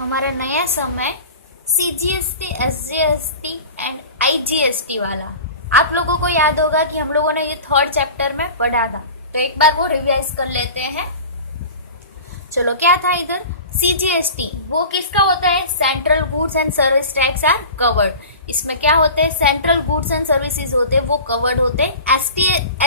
हमारा नया समय CGST, SGST एंड IGST वाला। आप लोगों को याद होगा कि हम लोगों ने ये थर्ड चैप्टर में पढ़ा था, तो एक बार वो रिवाइज कर लेते हैं। चलो, क्या था इधर? CGST वो किसका होता है? Central goods and service tax are covered. इसमें क्या होते हैं? सेंट्रल गुड्स एंड सर्विसेज होते हैं, वो कवर्ड होते हैं।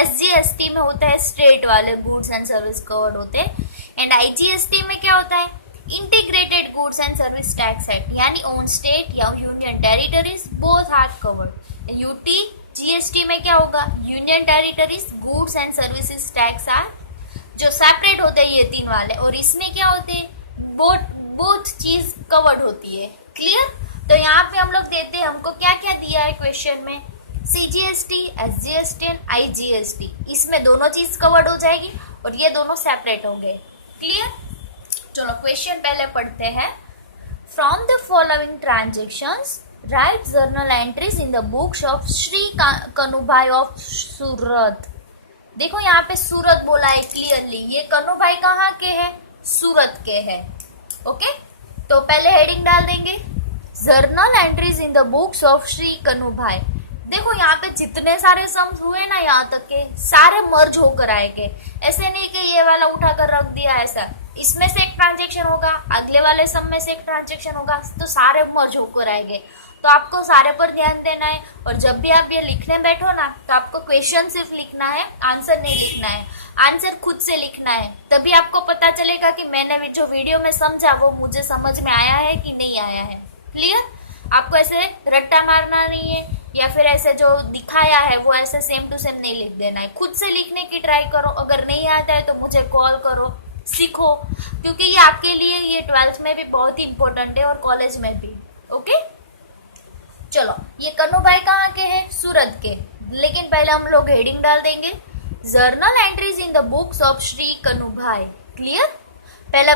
SGST में होता है स्टेट वाले गुड्स एंड सर्विस कवर्ड होते हैं। एंड IGST में क्या होता है? Integrated goods and service tax act, यानी ऑन स्टेट या union territories both are covered. UT GST में क्या होगा? Union territories goods and services tax are जो सेपरेट होते हैं ये तीन वाले, और इसमें क्या होते हैं? बोथ चीज कवर्ड होती है। क्लियर? तो यहाँ पे हम लोग देते हैं, हमको क्या क्या दिया है क्वेश्चन में? CGST, SGST and IGST। इसमें दोनों चीज कवर्ड हो जाएगी और ये दोनों सेपरेट होंगे। क्लियर? चलो, क्वेश्चन पहले पढ़ते हैं। From the following transactions write journal entries in the books of Shri Kanubhai of Surat. देखो यहाँ पे सूरत बोला है क्लियरली, ये कनुभाई कहाँ के हैं? सूरत के हैं। ओके, तो पहले हेडिंग डाल देंगे, journal entries in the books of Shri Kanubhai. देखो यहाँ पे जितने सारे सम्स हुए ना, यहाँ तक के सारे मर्ज होकर आएंगे। ऐसे नहीं कि ये वाला उठाकर रख दिया, ऐसा इसमें से एक ट्रांजेक्शन होगा, अगले वाले सम में से एक ट्रांजेक्शन होगा, तो सारे मर्ज होकर आएंगे। तो आपको सारे पर ध्यान देना है, और जब भी आप ये लिखने बैठो ना, तो आपको क्वेश्चन सिर्फ लिखना है, आंसर नहीं लिखना है। आंसर खुद से लिखना है, तभी आपको पता चलेगा कि मैंने जो वीडियो में समझा वो मुझे समझ में आया है कि नहीं आया है। क्लियर? आपको ऐसे रट्टा मारना नहीं है, या फिर ऐसे जो दिखाया है वो ऐसे सेम टू सेम नहीं लिख देना है। खुद से लिखने की ट्राई करो, अगर नहीं आता है तो मुझे कॉल करो, सीखो, क्योंकि ये आपके लिए ये 12th में भी बहुत ही इंपॉर्टेंट है और कॉलेज में भी। ओके, चलो, ये कनुभाई कहाँ के हैं? सूरत के। लेकिन पहले हम लोग हेडिंग डाल देंगे, journal entries in the books of Shri Kanubhai. Clear? पहले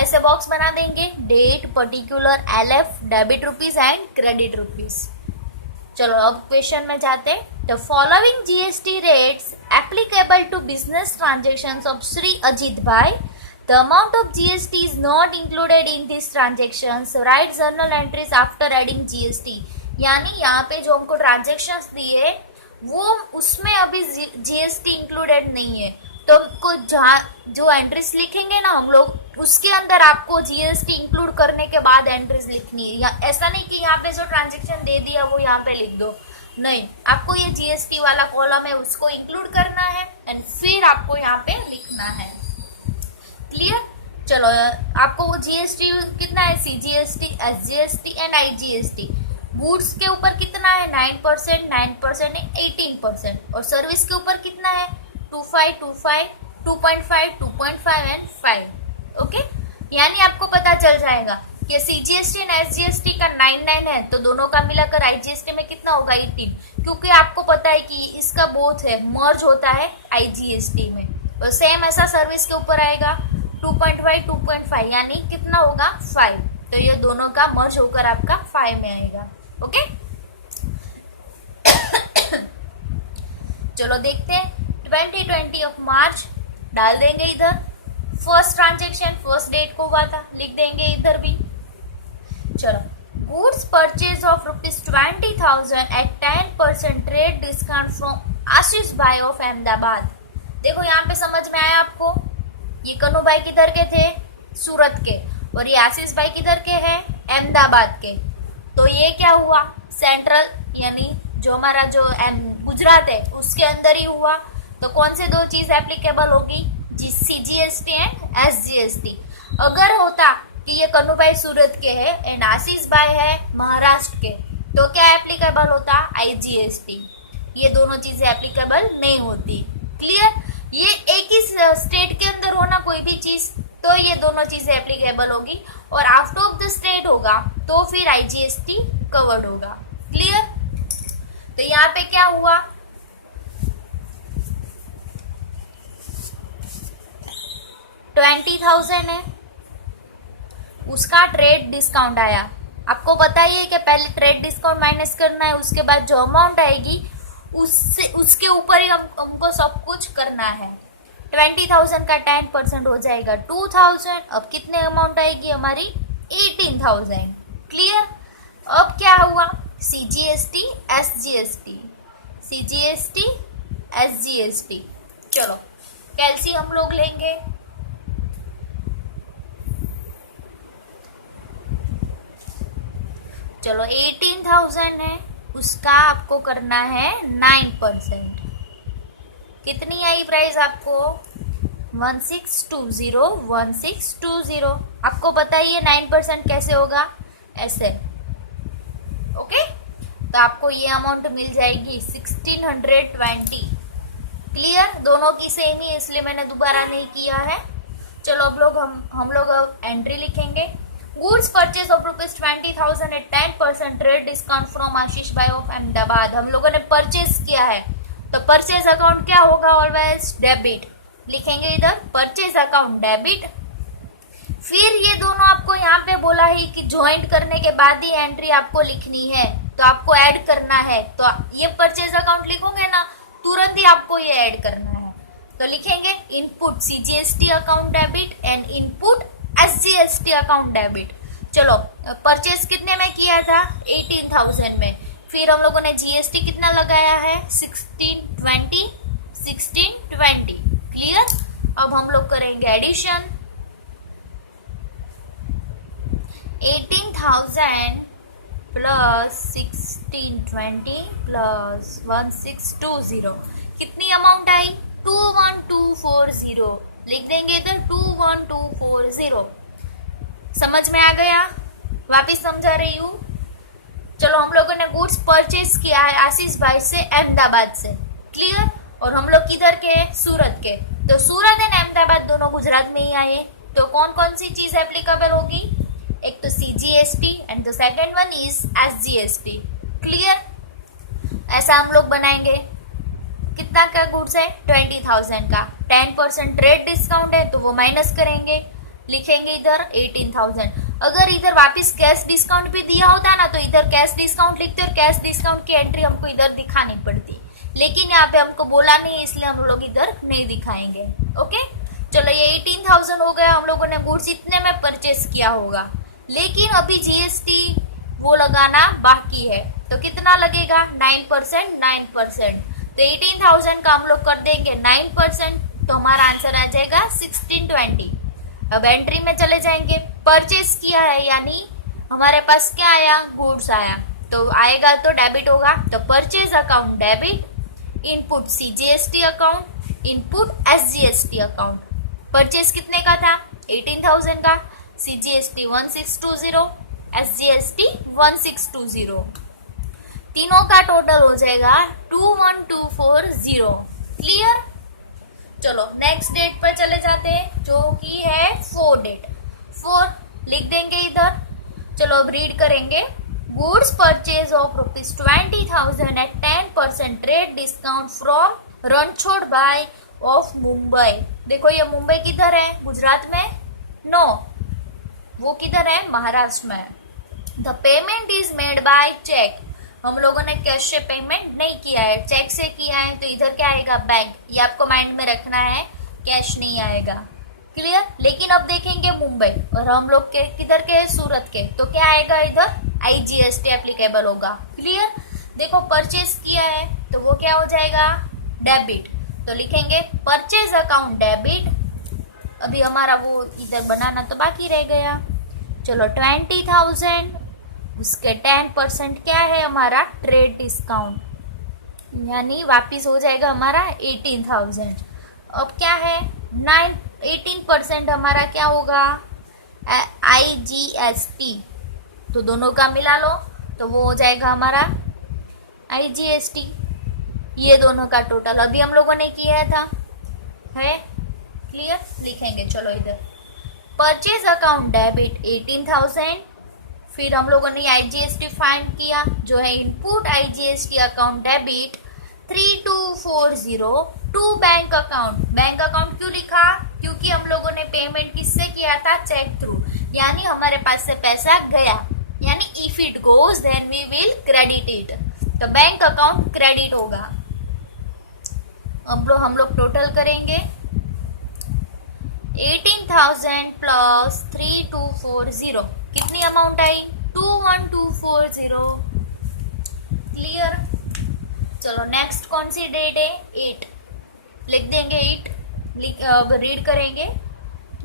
ऐसे बॉक्स बना देंगे, date, particular, LF, debit rupees and credit rupees. चलो, अब क्वेश्चन में जाते हैं। The following GST rates applicable to business transactions of Shri Ajit Bhai. The amount of GST is not included in these transactions. Write journal entries after adding GST. यानी यहाँ पे जो हमको ट्रांजेक्शंस दिए वो उसमें अभी GST इंक्लूडेड नहीं है, तो हमको जो एंट्रीज लिखेंगे ना हम लोग, उसके अंदर आपको GST इंक्लूड करने के बाद एंट्रीज लिखनी है। या ऐसा नहीं कि यहाँ पे जो ट्रांजेक्शन दे दिया वो यहाँ पे लिख दो, नहीं, आपको ये GST वाला कॉलम है उसको इंक्लूड करना है एंड फिर आपको यहाँ पे लिखना है। क्लियर? चलो, आपको वो GST कितना है? CGST, SGST and IGST। Goods के ऊपर कितना है? 9%, 9% है 18%, और सर्विस के ऊपर कितना है? 25, 25, 2.5, 2.5 एंड 5। ओके, यानी आपको पता चल जाएगा कि CGST एंड SGST का 9 है, तो दोनों का मिलाकर IGST में कितना होगा? 18, क्योंकि आपको पता है कि इसका बोथ है, मर्ज होता है IGST में। तो सेम ऐसा सर्विस के ऊपर आएगा 2.5, 2.5, यानी कितना होगा? 5। तो ये दोनों का मर्ज होकर आपका 5 में आएगा। ओके, चलो देखते हैं। 2020 ऑफ मार्च डाल देंगे इधर। फर्स्ट ट्रांजेक्शन फर्स्ट डेट को हुआ था, लिख देंगे इधर भी। चलो, goods purchase of ₹20,000 at 10% trade discount from Ashish bhai of Ahmedabad. देखो यहाँ पे समझ में आया आपको? ये कनुभाई किधर के थे? सूरत के, और ये आशीष भाई किधर के हैं? अहमदाबाद के। तो ये क्या हुआ? सेंट्रल यानी जो हमारा जो गुजरात है उसके अंदर ही हुआ, तो कौन से दो चीज एप्लीकेबल होगी? CGST and SGST। अगर होता कि ये कनुभाई सूरत के हैं एंड आशीष भाई है महाराष्ट्र के, तो क्या एप्लीकेबल होता? IGST। ये दोनों चीजें एप्लीकेबल नहीं होती। क्लियर? ये एक ही स्टेट के अंदर होना कोई भी चीज, तो ये दोनों चीजें एप्लीकेबल होगी, और आउट ऑफ द स्टेट होगा तो फिर IGST कवर्ड होगा। क्लियर? तो यहाँ पे क्या हुआ? 20,000 है, उसका ट्रेड डिस्काउंट आया। आपको पता ही है कि पहले ट्रेड डिस्काउंट माइनस करना है, उसके बाद जो अमाउंट आएगी उसके ऊपर ही हमको सब कुछ करना है। 20,000 का 10% हो जाएगा 2,000। अब कितने अमाउंट आएगी हमारी? 18,000। क्लियर। अब क्या हुआ, CGST SGST, CGST SGST। चलो कैलसी हम लोग लेंगे, चलो 18,000 है, उसका आपको करना है 9%। कितनी आई प्राइस आपको, 1620। आपको बताइए 9% कैसे होगा, ऐसे। ओके, तो आपको ये अमाउंट मिल जाएगी 1620। क्लियर, दोनों की सेम ही, इसलिए मैंने दोबारा नहीं किया है। चलो अब लोग हम लोग अब एंट्री लिखेंगे। Goods purchase of ₹20,000 at 10% rate discount from Ashish bhai of Ahmedabad. हम लोगों ने परचेज किया है, तो परचेज अकाउंट क्या होगा, ऑलवेज डेबिट। लिखेंगे इधर परचेज अकाउंट डेबिट। फिर ये दोनों आपको यहाँ पे बोला ही कि ज्वाइंट करने के बाद ही एंट्री आपको लिखनी है, तो आपको ऐड करना है। तो ये परचेज अकाउंट लिखोगे ना, तुरंत ही आपको ये ऐड करना है। तो लिखेंगे input CGST account debit and input SGST account debit. चलो परचेज कितने में किया था, 18,000 में। फिर हम लोगों ने GST कितना लगाया है, 1620। क्लियर। अब हम लोग करेंगे एडिशन, 18,000 प्लस 1620 प्लस 1620, कितनी अमाउंट आई, 21240। लिख देंगे इधर 21240। समझ में आ गया, वापिस समझा रही हूँ। चलो हम लोगों ने गुड्स परचेज किया है आशीष भाई से अहमदाबाद से। क्लियर। और हम लोग किधर के, सूरत के। तो सूरत एंड अहमदाबाद दोनों गुजरात में ही आए, तो कौन कौन सी चीज एप्लीकेबल होगी, एक तो CGST and the second one is SGST। Clear. ऐसा हम लोग बनाएंगे। कितना का गुड्स है, 20,000 का, 10% रेट डिस्काउंट है तो वो माइनस करेंगे, लिखेंगे इधर 18,000। अगर इधर वापस कैश डिस्काउंट भी दिया होता ना, तो इधर कैश डिस्काउंट लिखते और कैश डिस्काउंट की एंट्री हमको इधर दिखानी पड़ती, लेकिन यहाँ पे हमको बोला नहीं, इसलिए हम लोग इधर नहीं दिखाएंगे। ओके, चलो ये 18,000 हो गया। हम लोगों ने गुड्स इतने में परचेस किया होगा, लेकिन अभी GST वो लगाना बाकी है, तो कितना लगेगा, 9%। तो 18,000 का हम लोग कर देंगे 9%, तो हमारा आंसर आ जाएगा 1620। अब एंट्री में चले जाएंगे, परचेस किया है यानी हमारे पास क्या आया, गुड्स आया, तो आएगा तो डेबिट होगा। तो purchase account debit, input CGST account, input SGST account. Purchase कितने का था, 18,000 का, CGST 1620, SGST 1620, तीनों का टोटल हो जाएगा 21240। क्लियर। चलो नेक्स्ट डेट पर चले जाते हैं, जो कि है 4 डेट। 4 लिख देंगे इधर। चलो अब रीड करेंगे। Goods purchase of ₹20,000 at 10% rate discount from Ranchhod Bhai of Mumbai. देखो ये मुंबई किधर है, गुजरात में, नो, वो किधर है, महाराष्ट्र में। The payment is made by cheque. हम लोगों ने कैश से पेमेंट नहीं किया है, चेक से किया है, तो इधर क्या आएगा, बैंक। ये आपको माइंड में रखना है, कैश नहीं आएगा। क्लियर। लेकिन अब देखेंगे मुंबई, और हम लोग के किधर के, सूरत के, तो क्या आएगा इधर, IGST एप्लीकेबल होगा। क्लियर। देखो परचेज किया है तो वो क्या हो जाएगा, डेबिट, तो लिखेंगे परचेज अकाउंट डेबिट। अभी हमारा वो इधर बनाना तो बाकी रह गया। चलो 20,000, उसके 10% क्या है हमारा, ट्रेड डिस्काउंट, यानी वापिस हो जाएगा हमारा 18,000। अब क्या है, 18% हमारा क्या होगा, IGST, तो दोनों का मिला लो तो वो हो जाएगा हमारा IGST। ये दोनों का टोटल अभी हम लोगों ने किया था, है। क्लियर। लिखेंगे चलो इधर परचेज अकाउंट डेबिट 18,000, फिर हम लोगों ने IGST फाइंड किया, जो है input IGST account debit 3240 to bank account. Bank account क्यों लिखा, क्योंकि हम लोगों ने पेमेंट किससे किया था, चेक थ्रू, यानी हमारे पास से पैसा गया, यानी if it goes then we will credit it, तो बैंक अकाउंट क्रेडिट होगा। हम लोग टोटल करेंगे 18,000 प्लस 3240 कितनी अमाउंट आई? 21240। क्लियर? चलो नेक्स्ट कौन सी डेट है? 8 लिख देंगे। 8 रीड करेंगे।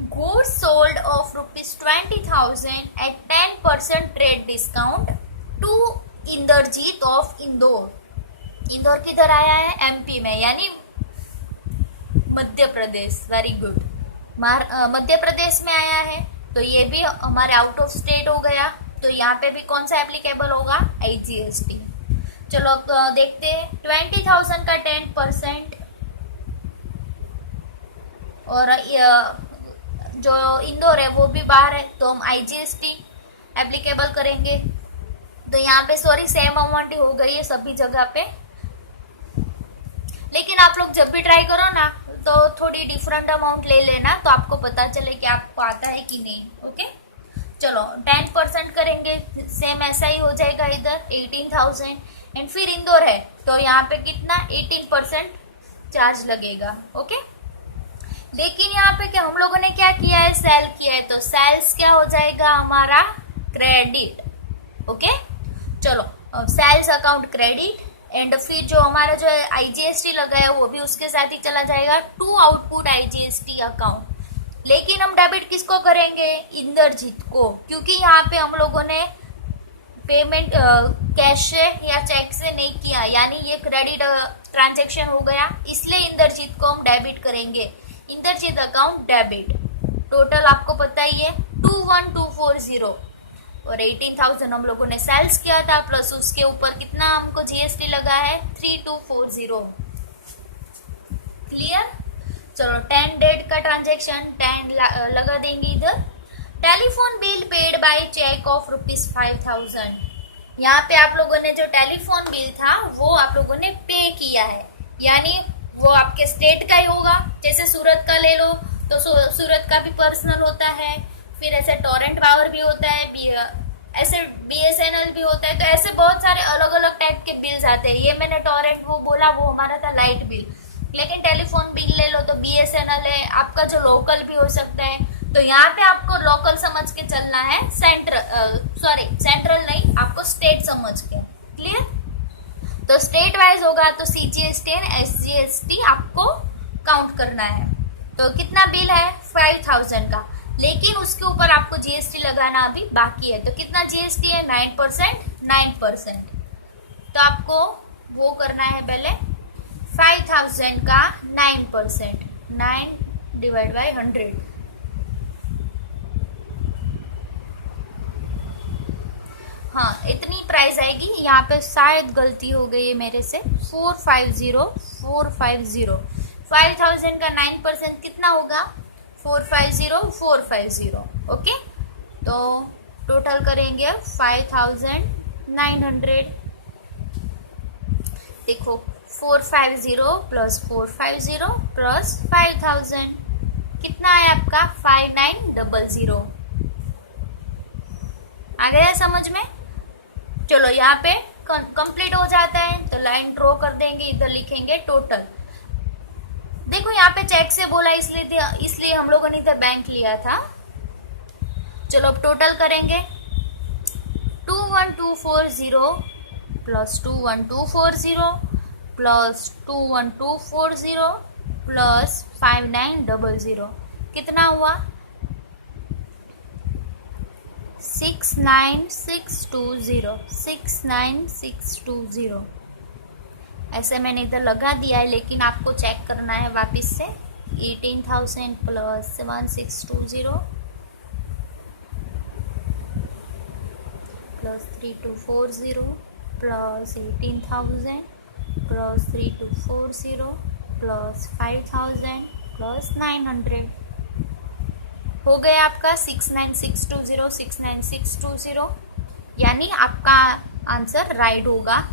Goods sold of ₹20,000 at 10% trade discount to Indrajit of Indore. Indore किधर आया है? एमपी में, यानी मध्य प्रदेश। वेरी गुड, मध्य प्रदेश में आया है, तो ये भी हमारे आउट ऑफ स्टेट हो गया। तो यहाँ पे भी कौन सा एप्लीकेबल होगा? IGST। चलो अब देखते हैं। 20,000 का 10% और जो इंदौर है वो भी बाहर है, तो हम IGST एप्लीकेबल करेंगे। तो यहाँ पे सॉरी सेम अमाउंट हो गई है सभी जगह पे, लेकिन आप लोग जब भी ट्राई करो ना तो थोड़ी डिफरेंट अमाउंट ले लेना, तो आपको पता चले कि आपको आता है कि नहीं। ओके, चलो 10% करेंगे, सेम ऐसा ही हो जाएगा इधर 18,000। एंड फिर इंदौर है तो यहाँ पे कितना? 18% चार्ज लगेगा। ओके, लेकिन यहाँ पे क्या हम लोगों ने क्या किया है? सेल किया है, तो सेल्स क्या हो जाएगा? हमारा क्रेडिट। ओके, चलो सेल्स अकाउंट क्रेडिट, एंड फिर जो हमारा जो IGST लगा है वो भी उसके साथ ही चला जाएगा टू आउटपुट IGST अकाउंट। लेकिन हम डेबिट किसको करेंगे? इंद्रजीत को, क्योंकि यहाँ पे हम लोगों ने पेमेंट कैश से या चेक से नहीं किया, यानी ये क्रेडिट ट्रांजेक्शन हो गया, इसलिए इंद्रजीत को हम डेबिट करेंगे। Indrajit account debit. टोटल आपको पता ही है 21240 और 18,000 हम लोगों ने सेल्स किया था, प्लस उसके ऊपर कितना हमको GST लगा है? 3240। क्लियर? चलो 10 डेट का ट्रांजेक्शन 10 लगा देंगे इधर। Telephone bill paid by cheque of ₹5,000। यहाँ पे आप लोगों ने जो टेलीफोन बिल था वो आप लोगों ने पे किया है, यानी वो आपके स्टेट का ही होगा। जैसे सूरत का ले लो तो सूरत का भी पर्सनल होता है, फिर ऐसे टोरेंट पावर भी होता है, ऐसे BSNL भी होता है, तो ऐसे बहुत सारे अलग अलग टाइप के बिल्स आते हैं। ये मैंने टोरेंट वो बोला, वो हमारा था लाइट बिल। लेकिन टेलीफोन बिल ले लो तो BSNL है, आपका जो लोकल भी हो सकता है। तो यहाँ पे आपको लोकल समझ के चलना है, सेंट्रल नहीं, आपको स्टेट समझ के। क्लियर? तो स्टेट वाइज होगा तो CGST एंड SGST आपको काउंट करना है। तो कितना बिल है? 5,000 का, लेकिन उसके ऊपर आपको GST लगाना अभी बाकी है। तो कितना GST है? 9%। तो आपको वो करना है पहले 5,000 का 9%, 9/100। हाँ, इतनी प्राइस आएगी। यहाँ पे शायद गलती हो गई है मेरे से, 450। 5,000 का 9% कितना होगा? 450। ओके, तो टोटल करेंगे 5,900। देखो 450 प्लस 450 प्लस 5,000 कितना है आपका? 5,900। आ गया समझ में? चलो यहाँ पे कंप्लीट हो जाता है तो लाइन ड्रॉ कर देंगे, इधर लिखेंगे टोटल। देखो यहाँ पे चेक से बोला इसलिए हम लोगों ने इधर बैंक लिया था। चलो अब टोटल करेंगे। 21240 प्लस 21240 प्लस 21240 प्लस 5,900 कितना हुआ? 69620। ऐसे मैंने इधर लगा दिया है, लेकिन आपको चेक करना है वापस से। 18,000 plus 1620 plus 3240 plus 18,000 plus 3240 plus 5,000 plus 900 हो गया आपका 69620। यानी आपका आंसर राइट होगा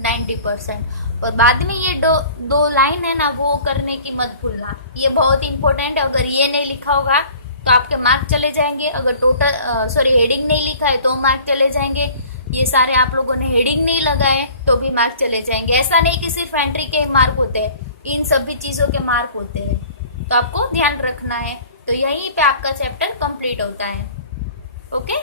90%। और बाद में ये दो लाइन है ना, वो करने की मत भूलना, ये बहुत इंपॉर्टेंट है। अगर ये नहीं लिखा होगा तो आपके मार्क चले जाएंगे। अगर हेडिंग नहीं लिखा है तो मार्क चले जाएंगे। ये सारे आप लोगों ने हेडिंग नहीं लगाए तो भी मार्क चले जाएंगे। ऐसा नहीं कि सिर्फ एंट्री के मार्क होते हैं, इन सभी चीज़ों के मार्क होते हैं, तो आपको ध्यान रखना है। तो यहीं पे आपका चैप्टर कंप्लीट होता है। ओके।